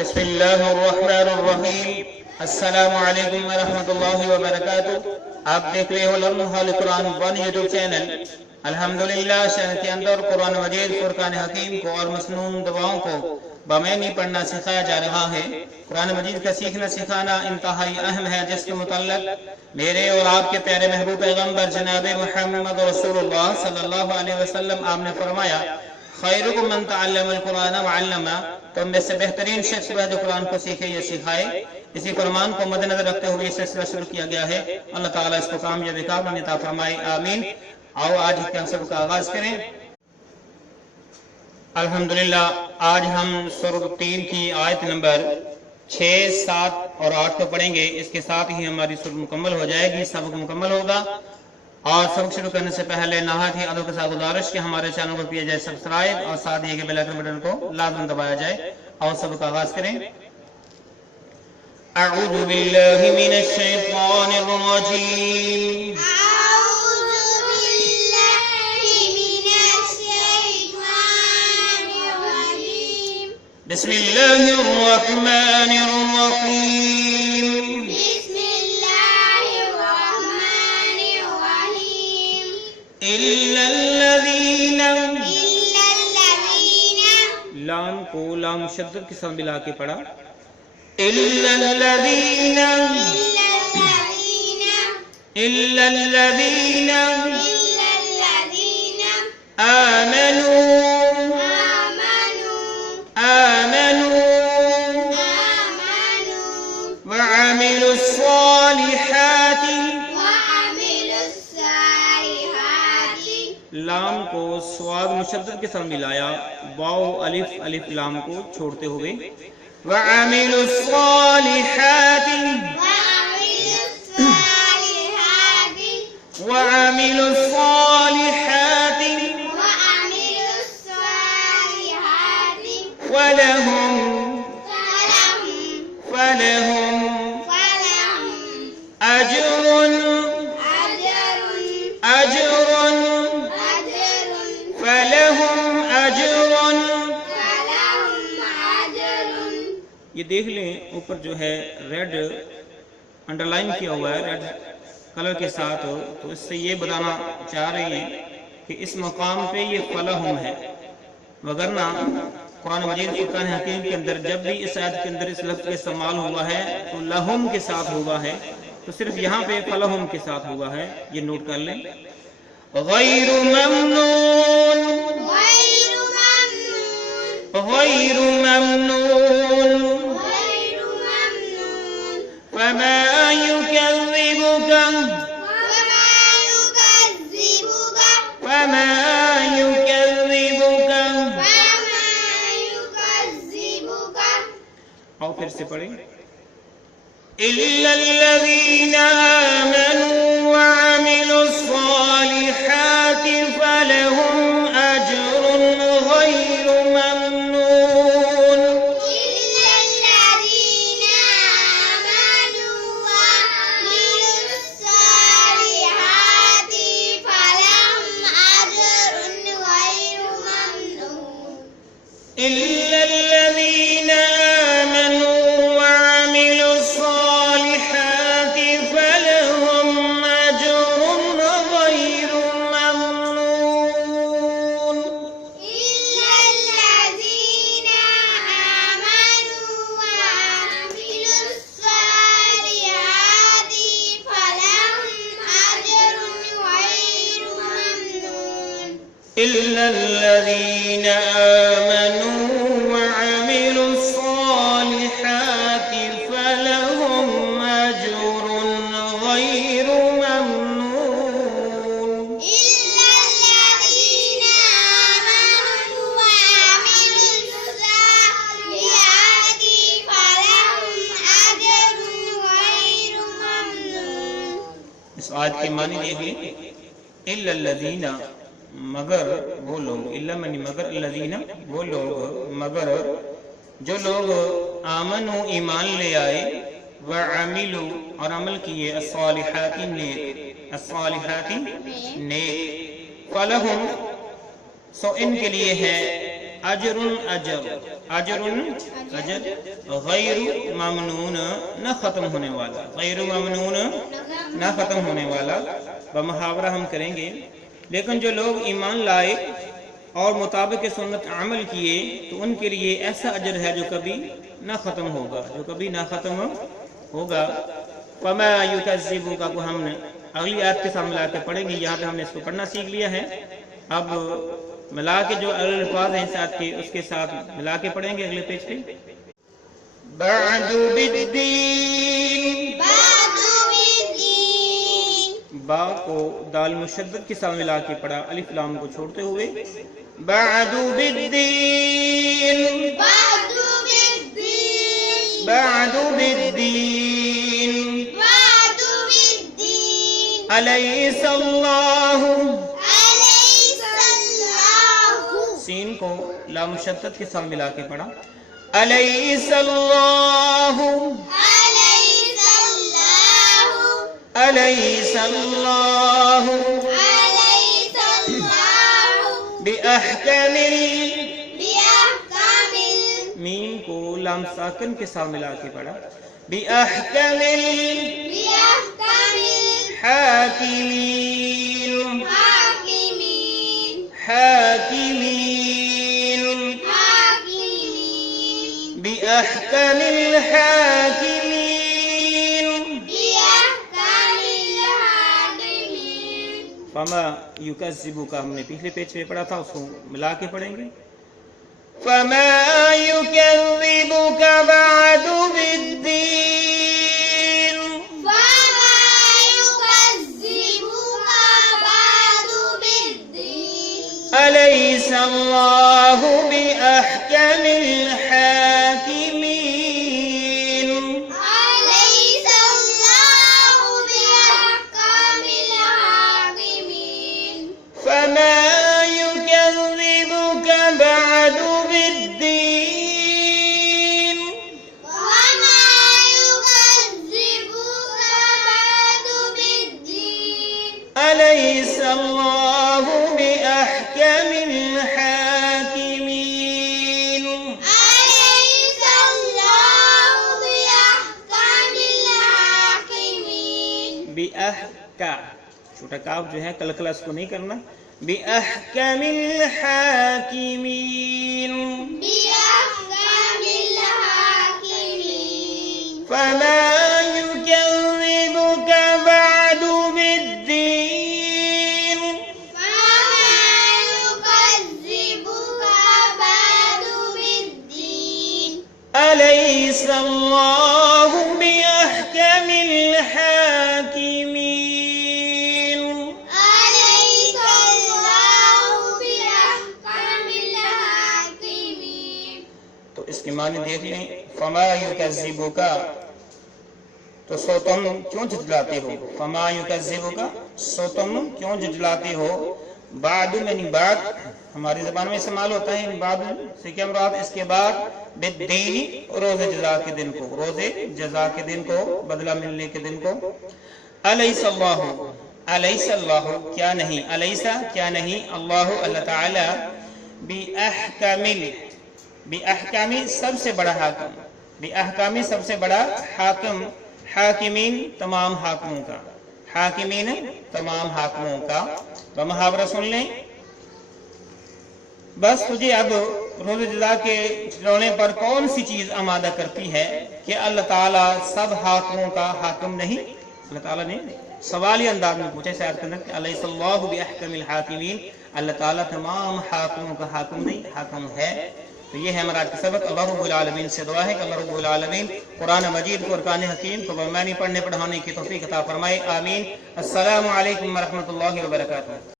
بسم اللہ الرحمن الرحیم۔ السلام علیکم ورحمۃ اللہ وبرکاتہ۔ آپ دیکھ رہے ہو لمحہ قرآن ون یوٹیوب چینل۔ الحمدللہ شہر کے اندر قرآن مجید فرقان حکیم کو اور مسنون دعاؤں کو بامعنی پڑھنا سکھایا جا رہا ہے۔ قرآن مجید کا سیکھنا سکھانا انتہائی اہم ہے، جس کے متعلق میرے اور آپ کے پیارے محبوب پیغمبر جناب محمد رسول اللہ صلی اللہ علیہ وسلم آپ نے فرمایا، خیرکم من تعلم القرآن وعلمہ، تم میں سے بہترین شخص وہ جو قرآن کو سیکھے یا سکھائے۔ اسی فرمان کو مد نظر رکھتے ہوئے اس سلسلہ شروع کیا گیا ہے۔ اللہ تعالیٰ اس کو کامیابی عطا فرمائے، آمین۔ آؤ آج کے سب کا آغاز کریں۔ الحمدللہ آج ہم سورۃ 3 کی آیت نمبر 6، 7 اور 8 کو پڑھیں گے۔ اس کے ساتھ ہی ہماری سورۃ مکمل ہو جائے گی، سبق مکمل ہوگا۔ اور سبق شروع کرنے سے پہلے نہایت ہی ادب کے ساتھ گزارش کہ ہمارے چینل کو کیا جائے سبسکرائب، اور ساتھ ہی بیل آئیکن بٹن کو لازم دبایا جائے۔ اور سبق کا آغاز کریں۔ اعوذ باللہ من الشیطان الرجیم۔ بسم اللہ الرحمن الرحیم۔ إِلَّا الَّذِينَ، لام کو لام شدت کے ساتھ ملا کے پڑھا، إِلَّا الَّذِينَ، إِلَّا الَّذِينَ آمنوا وعملوا الصالحات، لام کو صاد مشدد کے ساتھ ملایا، واو الف الف لام کو چھوڑتے ہوئے، وعملوا الصالحات، وعملوا الصالحات، فلهم أجر یہ دیکھ لیں اوپر جو ہے ریڈ انڈر لائن کیا ہوا ہے ریڈ کلر کے ساتھ، تو اس سے یہ بتانا چاہ رہی ہیں کہ اس مقام پہ یہ فلہم ہے، وگرنہ قرآن مجید فرقان حکیم کے اندر جب بھی اس آیت کے اندر اس لفظ کا استعمال ہوا ہے تو لہم کے ساتھ ہوا ہے، تو صرف یہاں پہ فلہم کے ساتھ ہوا ہے، یہ نوٹ کر لیں۔ غیر ممنون، غیر ممنون، فما يكذبك، فما يكذبك، اور پھر سے پڑھیں، إِلَّا الَّذِينَ آمَنُوا وَعَمِلُوا الصَّالِحَاتِ فَلَهُمْ أَجْرٌ غَيْرُ مَمْنُونٍ، إِلَّا الَّذِينَ آمَنُوا وَعَمِلُوا الصَّالِحَاتِ فَلَهُمْ أَجْرٌ غَيْرُ مَمْنُونٍ، إِلَّا الَّذِينَ آمَنُوا وَعَمِلُوا الصَّالِحَاتِ فَلَهُمْ أَجْرٌ غَيْرُ مَمْنُونٍ، إِلَّا الَّذِينَ آمَنُوا وَعَمِلُوا الصَّالِحَاتِ فَلَهُمْ أَجْرٌ غَيْرُ مَمْنُونٍ، إِلَّا الَّذِينَ آمَنُوا وَعَمِلُوا الصَّالِحَاتِ فَلَهُمْ أَجْرٌ غَيْرُ مَمْنُونٍ، إِلَّا الَّذِينَ آمَنُوا وَعَمِلُوا الصَّالِحَاتِ فَلَهُمْ أَجْرٌ غَيْرُ مَمْنُونٍ۔ اس آیت کے معنی دیکھ لیں، إِلَّا الَّذِينَ، مگر وہ لوگ، اللہ منی مگر، الذین وہ لوگ، مگر جو لوگ آمنو ایمان لے آئے، وعملو اور عمل کیے، الصالحات نیک، الصالحات نیک، فلہم سو ان کے لیے ہے اجر، اجر اجر غیر ممنون، نہ ختم ہونے والا، غیر ممنون نہ ختم ہونے والا بمحاورہ ہم کریں گے۔ لیکن جو لوگ ایمان لائے اور مطابق سنت عمل کیے تو ان کے لیے ایسا اجر ہے جو کبھی نہ ختم ہوگا، جو کبھی نہ ختم ہوگا۔ فما یکذبک کو ہم نے اگلی آیت کے ساتھ ملا کے پڑھیں گے۔ یہاں پہ ہم نے اس کو پڑھنا سیکھ لیا ہے، اب ملا کے جو الفاظ ہیں ساتھ کے اس کے ساتھ ملا کے پڑھیں گے اگلے پیج پہ۔ بعد بالدین، با کو دال مشدد کے ساتھ ملا کے پڑھا الف لام کو چھوڑتے ہوئے۔ بعد بالدین، بعد بالدین، الیس اللہ، سین کو لام مشدد کے ساتھ ملا کے پڑھا۔ الیس اللہ، الیس اللہ بأحکم، میم کو لام ساکن کے ساتھ ملا کے پڑھا۔ بأحکم الحاکمین، حاکمین، بأحکم الحاکمین، فما یکذبک ہم نے پچھلے پیج پہ پڑھا تھا، اس کو ملا کے پڑھیں گے۔ فما یکذبک بعد بالدین، الیس اللہ بأحکم الحاکمین، فما یکذبک بعد بالدین، الیس اللہ بأحکم الحاکمین، بأحکا چھوٹا کاف جو ہے کلکلہ اس کو نہیں کرنا۔ بأحکم الحاکمین، فما یکذبک بعد بالدین، الیس اللہ بأحکم الحاکمین، تو اس کے معنی دیکھ لیں۔ فما یکذبک تو سو تم کیوں جھٹلاتے ہو، فما یکذبک سو تم کیوں جھٹلاتے ہو، بعد یعنی بعد ہماری زبان میں استعمال ہوتا ہے، بعد سے کیا مراد، اس کے بعد، بالدین روز جزا کے دن کو، روز جزا کے دن کو، بدلہ ملنے کے دن کو۔ الیس اللہ، الیس اللہ کیا نہیں، الیس کیا نہیں، اللہ اللہ تعالی، بأحکم سب سے بڑا حاکم، بأحکم سب سے بڑا حاکم، حاکمین تمام حاکموں کا، حاکمین تمام حاکموں کا بمحاورہ سن لیں۔ بس تجھے اب روز جزا کے رونے پر کون سی چیز آمادہ کرتی ہے کہ اللہ تعالیٰ سب حاکموں کا حاکم نہیں؟ اللہ تعالیٰ نے سوالی انداز میں پوچھا اس آیت کے اندر کہ الیس اللہ بأحکم الحاکمین، اللہ تعالیٰ تمام حاکموں کا حاکم نہیں، حاکم ہے۔ تو یہ ہے ہمارا آج کا سبق۔ اللہ رب العالمین سے دعا ہے کہ اللہ رب العالمین قرآن مجید کو، ارکان حکیم کو بمعنی پڑھنے پڑھانے کی توفیق عطا فرمائے، آمین۔ السلام علیکم ورحمۃ اللہ وبرکاتہ۔